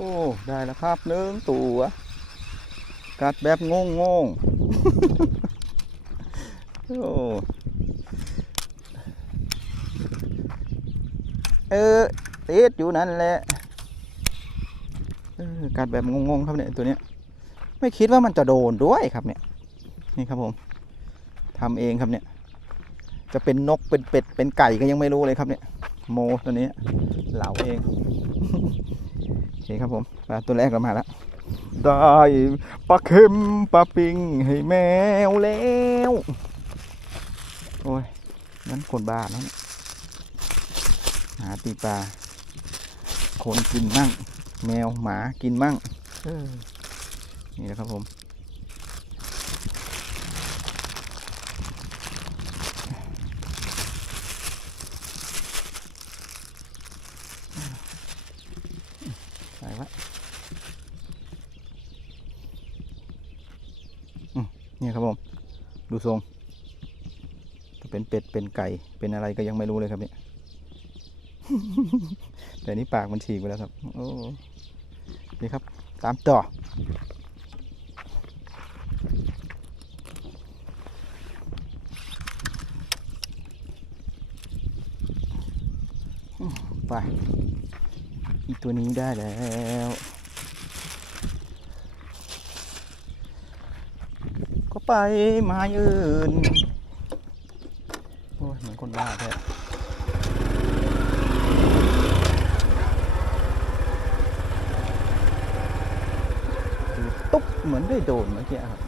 โอ้ ได้แล้วครับหนึ่งตัวกัดแบบงงงงโอ้เออติดอยู่นั่นแหละกัดแบบงงๆครับเนี่ยตัวเนี้ย ไม่คิดว่ามันจะโดนด้วยครับเนี่ย นี่ครับผมทำเองครับเนี่ย จะเป็นนกเป็นเป็ดเป็นไก่ก็ยังไม่รู้เลยครับเนี่ย โมตัวนี้เหลาเอง โอเคครับผมปลาตัวแรกเรามาแล้วได้ปลาเค็มปลาปิงให้แมวแล้วโอ้ยนั่นคนบ้าเนอะเนี่ยหาตีปลาคนกินมั่ง แมวหมากินมั่งเออนี่แหละครับผม ใส่ไว้อืม เนี่ยครับผม ดูทรงจะเป็นเป็ดเป็นไก่เป็นอะไรก็ยังไม่รู้เลยครับเนี่ย แต่นี่ปากมันฉีกไปแล้วครับ โอ้นี่ครับ ตามต่อ ไป อีตัวนี้ได้แล้ว ไปไมาอื่น โอ้ยเหมือนคนบ้าแท้ตุ๊บเหมือนได้โดนเมื่อกี้ครับ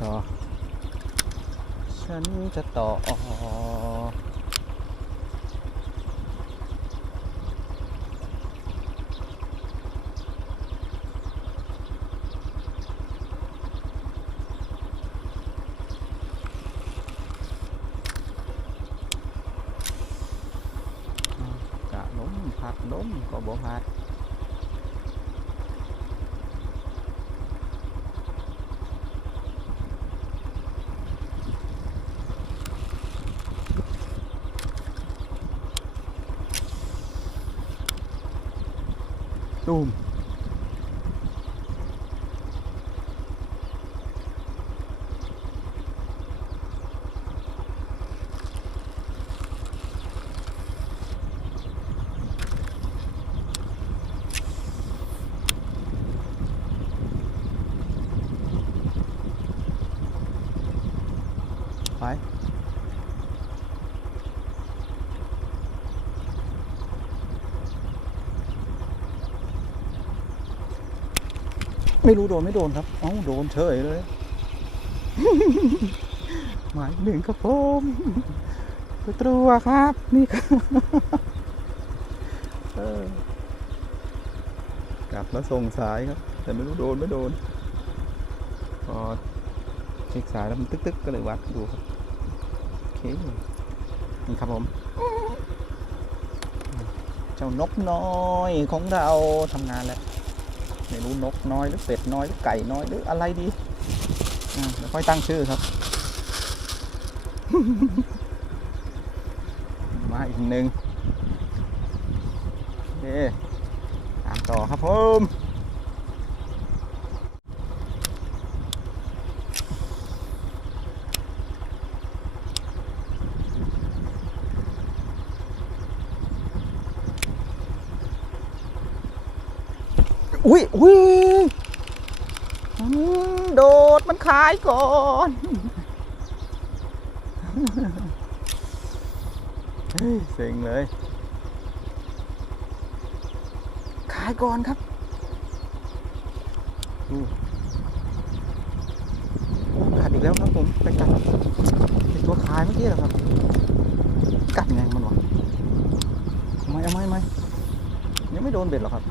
ต่อ ฉันจะต่อ กะล้ม ผักล้มก็ ไปไม่รู้โดนไม่โดนครับ เอ้าโดนเฉยเลย หมายหนึ่งครับผมตัวตรัวครับ นี่ครับกลับแล้วส่งสายครับ แต่ไม่รู้โดนไม่โดนพอ เช็คสายแล้วมันตึกๆก็เลยวัดดูครับโอเคนี่ครับผม เจ้านกน้อยของเราทำงานแล้วไม่รู้นกน้อยหรือเป็ดน้อยหรือไก่น้อยหรืออะไรดีอ่าแล้วค่อยตั้งชื่อครับ มาอีกหนึ่งโอเคตามต่อครับผม อุ้ยอุ้ยอืมโดดมันขายก่อนเฮ้ยเซ็งเลย ขายก่อนครับดูกัดอีกแล้วครับผมไปกัดไอ้ตัวขายเมื่อกี้เหรอครับ กัดไงมันวะเอไม่เอาไม่ไม่ยังไม่โดนเบ็ดหรอครับ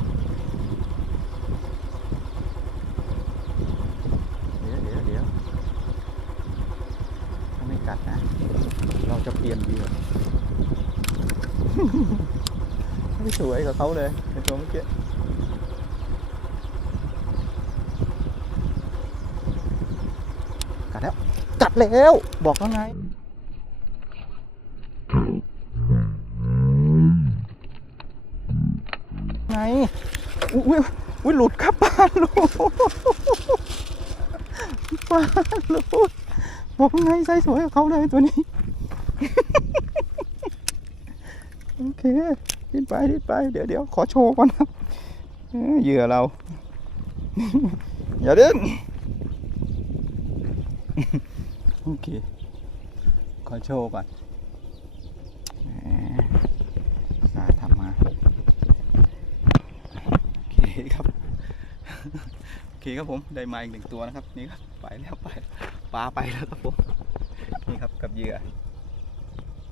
เดี๋ยวเดี๋ยวเดี๋ยวถ้าไม่กัดนะ เราจะเปลี่ยนเหยื่อ ไม่สวยกับเขาเลยในตัวเมื่อกี้กัดแล้วกัดแล้ว บอกแล้วไงออุ้ยอุ้ยหลุดครับปลาหลุดปลาหลุดบอกไงไซส์สวยกับเขาเลยตัวนี้ โอเคดิ้นไปดิ้นไป เดี๋ยวเดี๋ยวขอโชว์ก่อนครับเหยื่อเรา อย่าดึงโอเค ขอโชว์ก่อนสาทำมา โอเคครับ โอเคครับผม ได้มาอีกหนึ่งตัวนะครับ นี่ครับ ไปแล้วไป ปลาไปแล้วครับผม นี่ครับกับเหยื่อ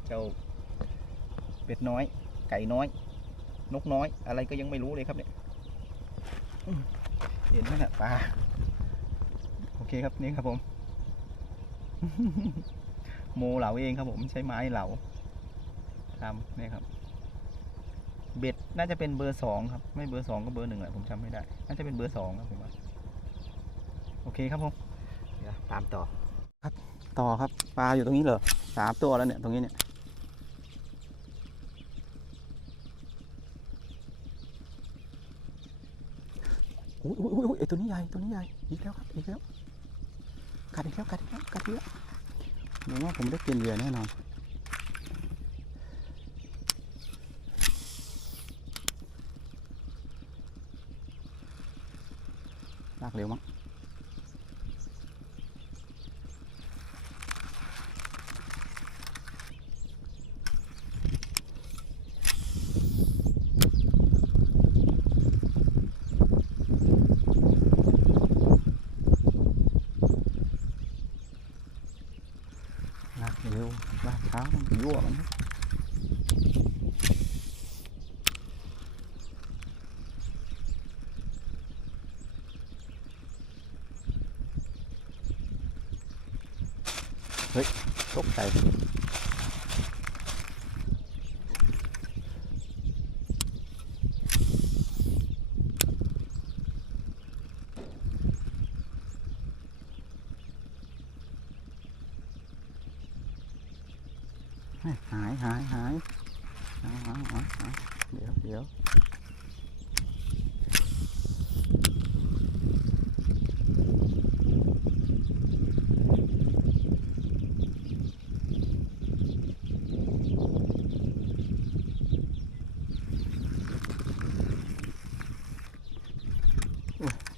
เจ้า เป็ดน้อย ไก่น้อย นกน้อย อะไรก็ยังไม่รู้เลยครับเนี่ยเห็นไหมน่ะปลาโอเคครับนี่ครับผม โมเหลาเองครับผมใช้ไม้เหลาทำนี่ครับ เบ็ดน่าจะเป็นเบอร์สองครับ ไม่เบอร์สองก็เบอร์หนึ่งแหละผมจำไม่ได้ น่าจะเป็นเบอร์สองครับผมว่าโอเคครับผมตามต่อครับ ต่อครับ ปลาอยู่ตรงนี้เหรอสามตัวแล้วเนี่ยตรงนี้เนี่ย อุ้ยอุ้ยอุ้ยไอตัวนี้ใหญ่ตัวนี้ใหญ่อีกแล้วครับอีกแล้วกัดอีกแล้วกัดอีกแล้วกัดอีกแล้วเดี๋ยวว่าผมได้กินเหยื่อแน่นอนลากเร็วมั้งลากเร็วลากเท้ามันยั่วมัน เฮ้ยตกใจเฮ้ยหายหายหายเอาเอาเอาเอาเดี๋ยวเดี๋ยว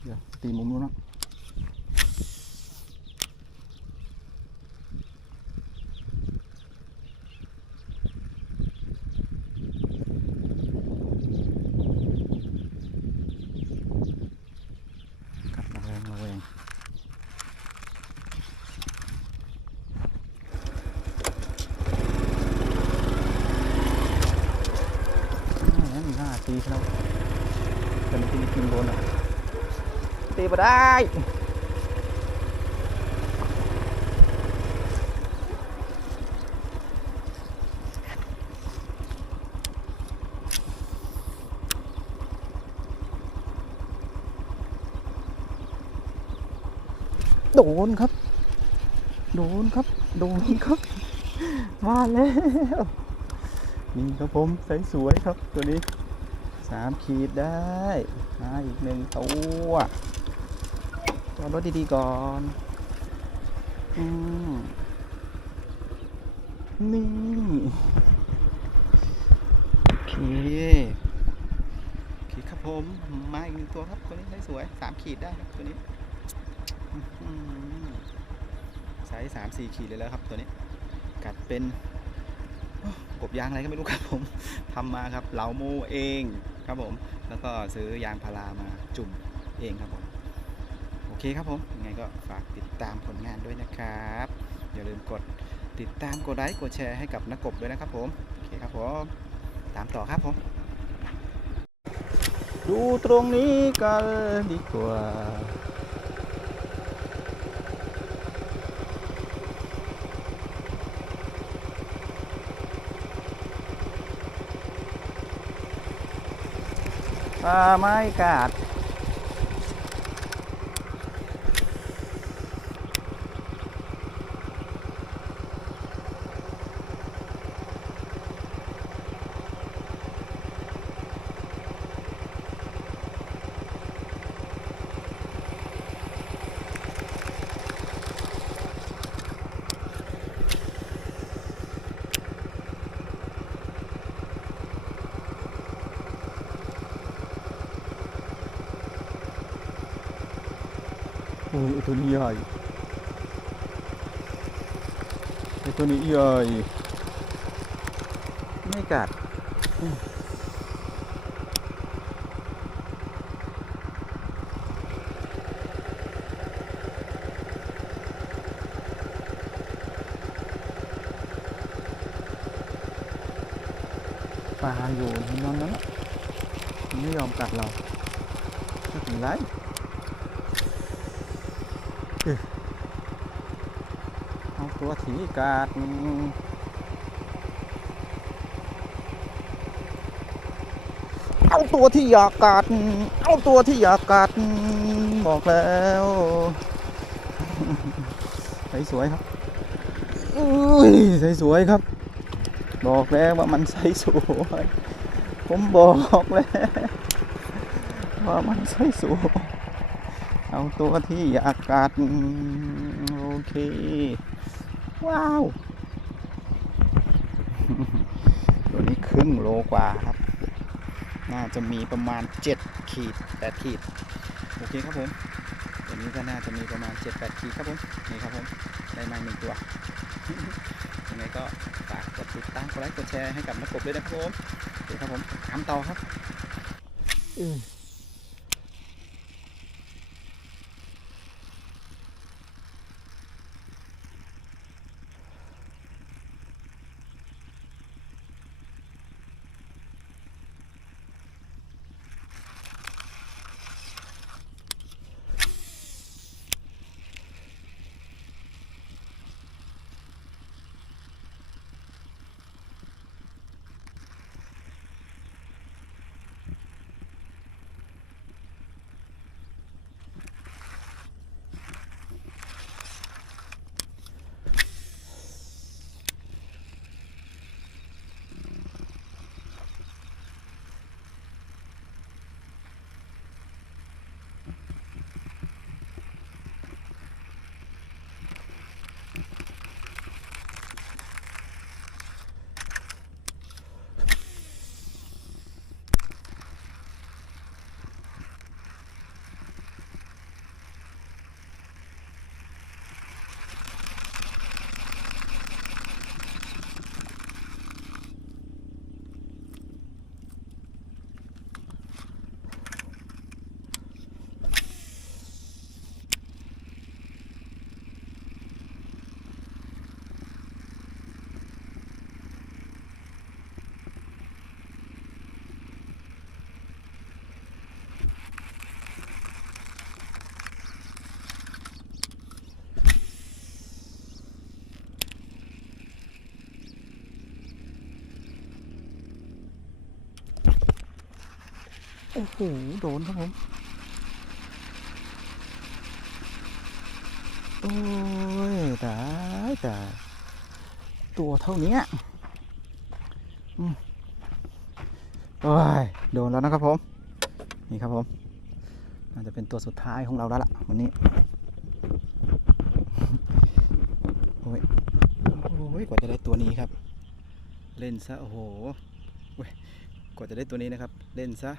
เดี๋ยวตีมุมนู้นเนาะครับระแวงระแวงแหมมี นะกันกินกินบนอะตีมาได้โดนครับ โดนครับ โดนครับ มาแล้ว นี่ครับผมใสสวยครับตัวนี้ามขีดได้มาอีกหนึ่งตัวจอดรถดีๆก่อนอืมนี่โอเคโอเคครับผมมาอีกหนึ่งตัวครับตัวนี้ใสสวยสามขีดได้ครับตัวนี้อื้อหือไซส์สามสี่ขีดเลยแล้วครับตัวนี้ กัดเป็นกบยางอะไรก็ไม่รู้ครับผมทำมาครับเหลาโมเอง ครับผมแล้วก็ซื้อยางพารามาจุ่มเองครับผมโอเคครับผมยังไงก็ฝากติดตามผลงานด้วยนะครับ อย่าลืมกดติดตามกดไลค์กดแชร์ให้กับนักกบด้วยนะครับผมโอเคครับผมตามต่อครับผม ดูตรงนี้กันดีกว่า ปลาไม้กาด อ้ยไอ้ตัวนี้ใหญ่ไอ้ตัวนี้ ตัวถีกาดเอาตัวที่อยากกัด เอาตัวที่อยากกัด บอกแล้วใสสวยครับอุ้ยใสสวยครับ บอกแล้วว่ามันใสสวยผมบอกแล้วว่ามันใสสวยเอาตัวที่อยากกัด โอเค ว้าว ตัวนี้ครึ่งโลกว่าครับ น่าจะมีประมาณ 7 ขีด8ขีด โอเคครับผมตัวนี้ก็น่าจะมีประมาณ 7-8 ขีดครับผม นี่ครับผม ได้มาหนึ่งตัว ยังไงก็ฝากกดติดตาม กดไลค์ กดแชร์ให้กับนักกบด้วยนะครับผมโอเคครับผมทำต่อครับ โอ้โห โดนครับผม โอ้ย ตายตายตัวเท่านี้อืมโอ้ย โดนแล้วนะครับผม นี่ครับผมน่าจะเป็นตัวสุดท้ายของเราแล้วล่ะวันนี้ โอ้ย โอ้ย กว่าจะได้ตัวนี้ครับ เล่นซะ โอ้โหเว้ยกว่าจะได้ตัวนี้นะครับ เล่นซะ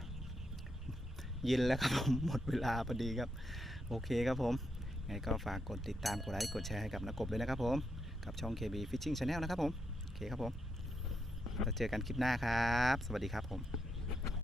เย็นแล้วครับผมหมดเวลาพอดีครับ โอเคครับผมไงก็ฝากกดติดตามกดไลค์กดแชร์ให้กับนักกบด้วยนะครับผม กับช่อง KB Fishing Channel นะครับผม โอเคครับผมเราเจอกันคลิปหน้าครับ สวัสดีครับผม